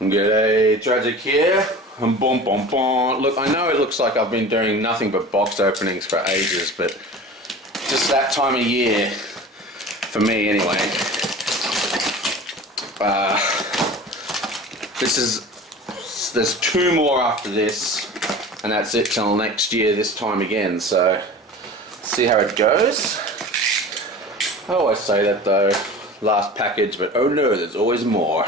G'day, Tragic here. Boom, boom, boom. Look, I know it looks like I've been doing nothing but box openings for ages, but just that time of year, for me anyway. There's two more after this, and that's it till next year this time again, so see how it goes. I always say that though, last package, but oh no, there's always more.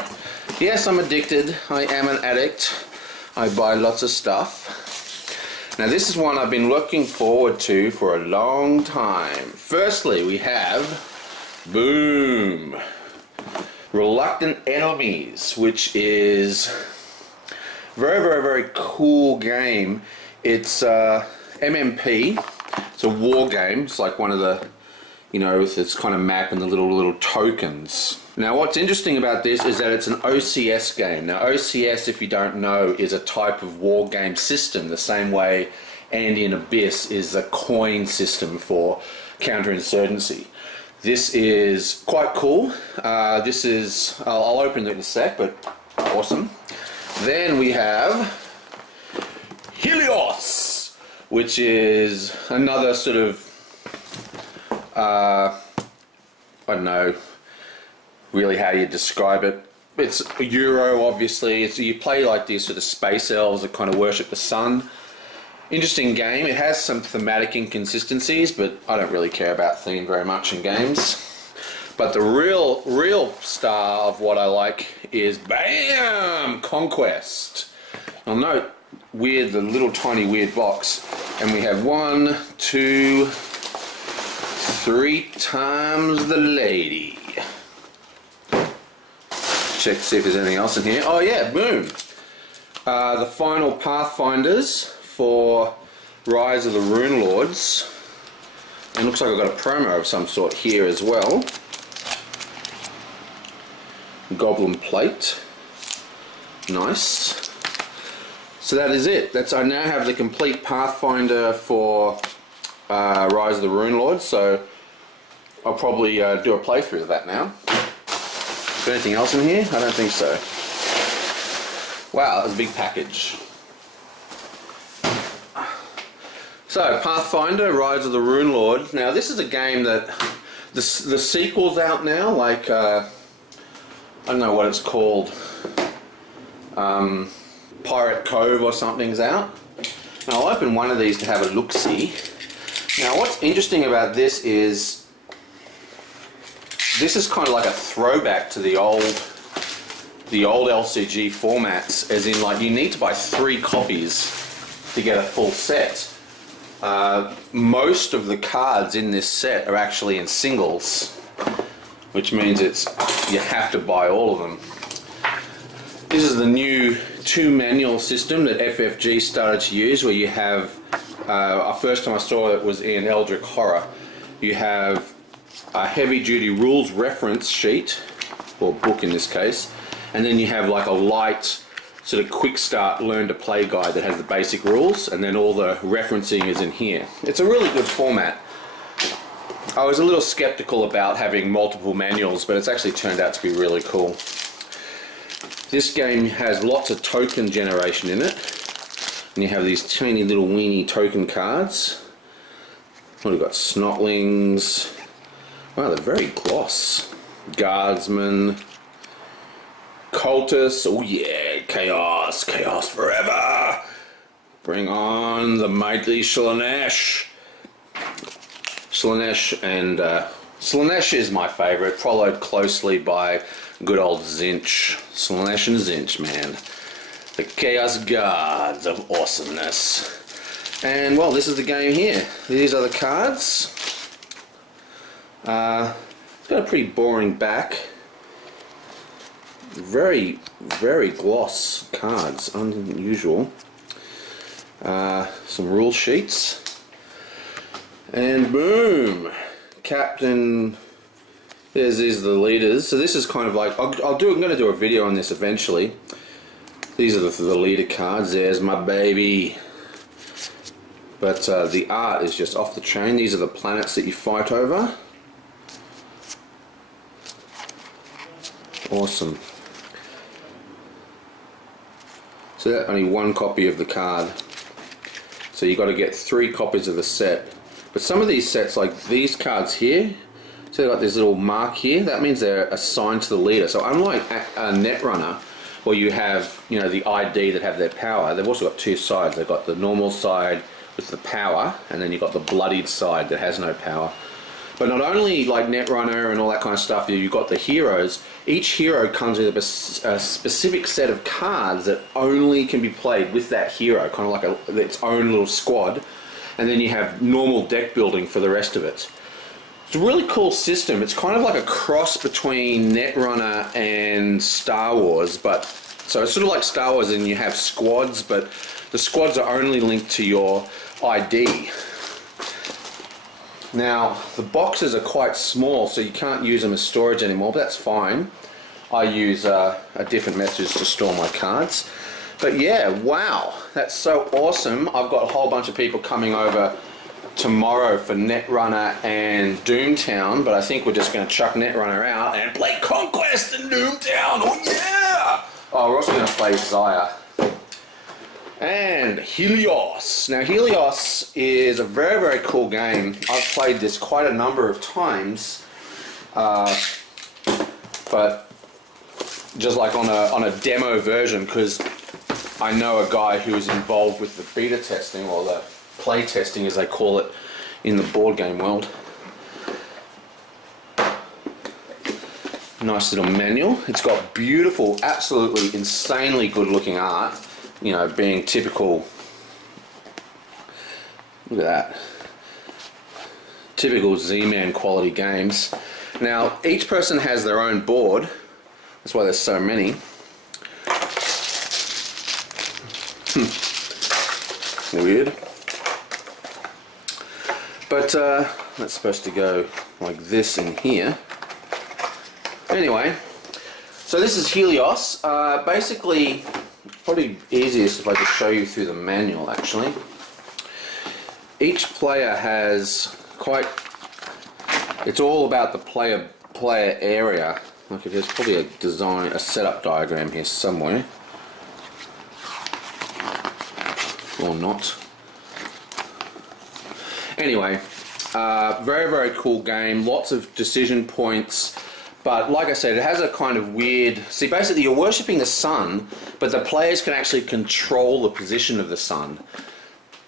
Yes, I'm addicted. I am an addict. I buy lots of stuff. Now this is one I've been looking forward to for a long time. Firstly, we have, boom, Reluctant Enemies, which is very cool game. It's MMP. It's a war game. It's like one of the, you know, with its kind of map and the little tokens. Now what's interesting about this is that it's an OCS game. Now OCS, if you don't know, is a type of war game system, the same way Andean Abyss is a coin system for counterinsurgency. This is quite cool. This is, I'll open it in a sec, but awesome. Then we have Helios, which is another sort of I don't know really how you describe it. It's a Euro, obviously. You play like these sort of space elves that kind of worship the sun. Interesting game. It has some thematic inconsistencies, but I don't really care about theme very much in games. But the real star of what I like is, bam, Conquest. Now note, weird, the little tiny weird box, and we have 1, 2, 3 times the lady. Check to see if there's anything else in here. Oh yeah, boom. The final Pathfinders for Rise of the Rune Lords. And looks like I've got a promo of some sort here as well. Goblin Plate. Nice. So that is it. I now have the complete Pathfinder for Rise of the Rune Lords, so I'll probably do a playthrough of that now. Is there anything else in here? I don't think so. Wow, that was a big package. So, Pathfinder, Rise of the Rune Lord. Now, this is a game that the sequel's out now, like I don't know what it's called. Pirate Cove or something's out. Now, I'll open one of these to have a look-see. Now, what's interesting about this is this is kind of like a throwback to the old LCG formats, as in like you need to buy 3 copies to get a full set. Most of the cards in this set are actually in singles, which means you have to buy all of them. This is the new 2 manual system that FFG started to use, where you have, first time I saw it was in Eldritch Horror. You have a heavy duty rules reference sheet, or book in this case, and then you have like a light sort of quick start learn to play guide that has the basic rules, and then all the referencing is in here. It's a really good format. I was a little skeptical about having multiple manuals, but it's actually turned out to be really cool. This game has lots of token generation in it, and you have these tiny little weeny token cards. We've got Snotlings. Wow, they're very gloss. Guardsmen. Cultists. Oh yeah, Chaos. Chaos forever. Bring on the mighty Slaanesh. Slaanesh, and Slaanesh is my favourite, followed closely by good old Tzeentch. Slaanesh and Tzeentch, man. The Chaos Gods of awesomeness. And well, this is the game here. These are the cards. It's got a pretty boring back. Very gloss cards, unusual. Some rule sheets. And boom! Captain. These are the leaders. So this is kind of like, I'm going to do a video on this eventually. These are the leader cards. There's my baby. But the art is just off the chain. These are the planets that you fight over. Awesome. So that's only one copy of the card. So you've got to get 3 copies of the set. But some of these sets, like these cards here, so they've got this little mark here, that means they're assigned to the leader. So unlike a Netrunner, where you have, you know, the ID that have their power, they've also got 2 sides. They've got the normal side with the power, and then you've got the bloodied side that has no power. But not only like Netrunner and all that kind of stuff, you've got the heroes. Each hero comes with a specific set of cards that only can be played with that hero, kind of like its own little squad. And then you have normal deck building for the rest of it. It's a really cool system. It's kind of like a cross between Netrunner and Star Wars, but so it's sort of like Star Wars, and you have squads, but the squads are only linked to your ID. Now, the boxes are quite small, so you can't use them as storage anymore, but that's fine. I use a different method to store my cards. But yeah, wow, that's so awesome. I've got a whole bunch of people coming over tomorrow for Netrunner and Doomtown, but I think we're just going to chuck Netrunner out and play Conquest in Doomtown. Oh yeah! Oh, we're also going to play Xayah. And Helios. Now Helios is a very, very cool game. I've played this quite a number of times, but just like on a demo version, because I know a guy who is involved with the beta testing, or the play testing as they call it in the board game world. Nice little manual. It's got beautiful, absolutely insanely good looking art. You know, being typical, look at that, typical Z-Man quality games. Now, each person has their own board, that's why there's so many. Weird. But that's supposed to go like this in here. Anyway, so this is Helios. Basically, probably easiest if I just show you through the manual actually. Each player has it's all about the player area. Like there's probably a setup diagram here somewhere. Or not. Anyway, very, very cool game, lots of decision points. But like I said, it has a kind of weird... See, basically you're worshipping the sun, but the players can actually control the position of the sun.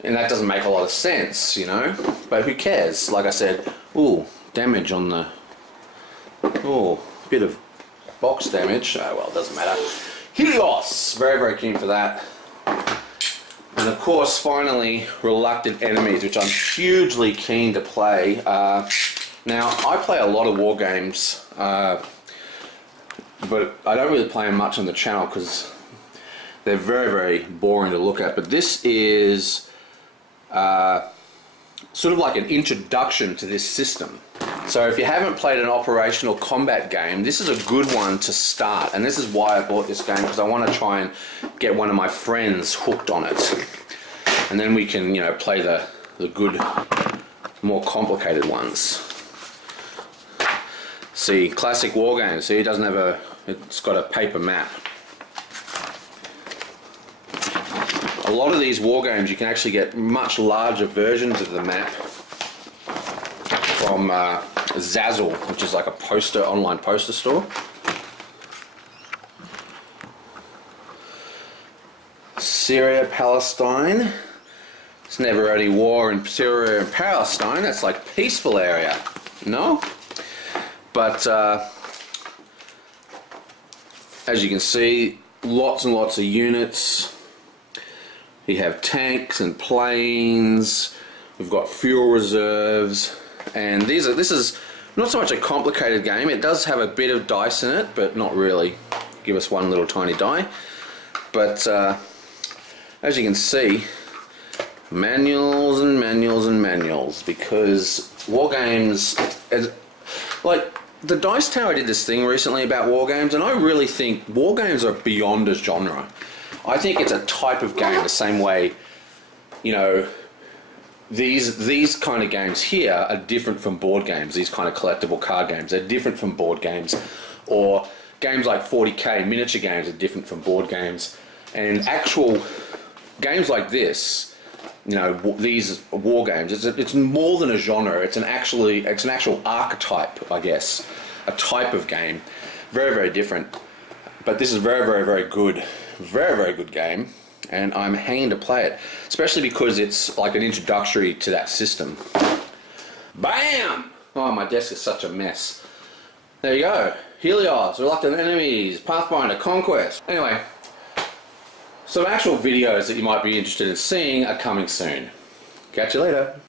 And that doesn't make a lot of sense, you know? But who cares? Like I said, ooh, damage on the... Ooh, bit of box damage. Oh, well, it doesn't matter. Helios! Very, very keen for that. And of course, finally, Reluctant Enemies, which I'm hugely keen to play. Now, I play a lot of war games, but I don't really play them much on the channel because they're very, very boring to look at. But this is sort of like an introduction to this system. So if you haven't played an operational combat game, this is a good one to start. And this is why I bought this game, because I want to try and get one of my friends hooked on it. And then we can, you know, play the good, more complicated ones. See, classic war games. See, it doesn't have it's got a paper map. A lot of these war games, you can actually get much larger versions of the map from Zazzle, which is like a online poster store. Syria, Palestine. It's never any war in Syria and Palestine. That's like peaceful area, no? But as you can see, lots and lots of units. You have tanks and planes. We've got fuel reserves, and this is not so much a complicated game. It does have a bit of dice in it, but not really. Give us one little tiny die. But as you can see, manuals and manuals and manuals, because war games, like the Dice Tower did this thing recently about war games, and I really think war games are beyond a genre. I think it's a type of game the same way, you know, these kind of games here are different from board games. These kind of collectible card games, they're different from board games. Or games like 40k, miniature games, are different from board games. And actual games like this, you know, these war games, it's more than a genre. It's an actual archetype, I guess, a type of game. Very, very different. But this is very, very, very good. Very, very good game. And I'm hanging to play it, especially because it's like an introductory to that system. Bam! Oh, my desk is such a mess. There you go. Helios, Reluctant Enemies, Pathfinder, Conquest. Anyway, some actual videos that you might be interested in seeing are coming soon. Catch you later.